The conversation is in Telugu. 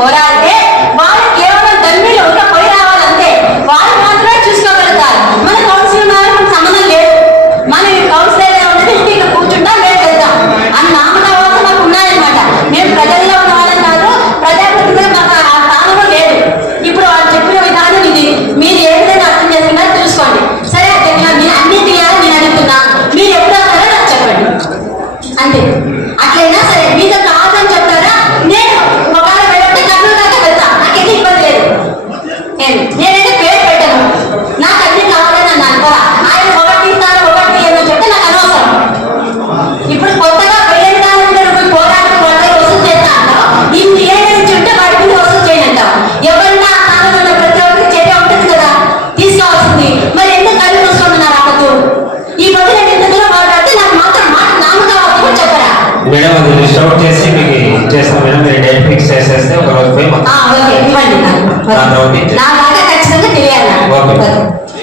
పోరాడితే వాళ్ళు కేవలం దండిలో ఒక పోయి రావాలంటే వాళ్ళు మాత్రమే చూసుకోగలుగుతారు. మన కౌన్సిల్ మనకు సంబంధం లేదు. మన కౌన్సిలర్ ఉంటే ఇక్కడ కూర్చుంటా మేము వెళ్తాం. అని నామక వాసన మాకు ఉన్నాయన్నమాట. మేము ప్రజల్లో ఉన్న వాళ్ళని కాదు ప్రజాప్రతినిధులు మాకు ఆ స్థానంలో లేదు. ఇప్పుడు వాళ్ళు చెప్పిన విధానం ఇది. మీరు ఏ విధంగా అర్థం చేసుకున్నారో చూసుకోండి. సరే అధ్యక్ష నేను అన్ని తీయాలని నేను అడుగుతున్నా. మీరు ఎప్పుడు వస్తారో నాకు చెప్పండి. అంతే. మేడం అది లిస్ట్ చేసి మీకు ఇచ్చేస్తాం మేడం. మీరు డేట్ ఫిక్స్ చేసేస్తే ఒక రోజు పోయి మాకు నా దాకా ఖచ్చితంగా తెలియాలి ఓకే.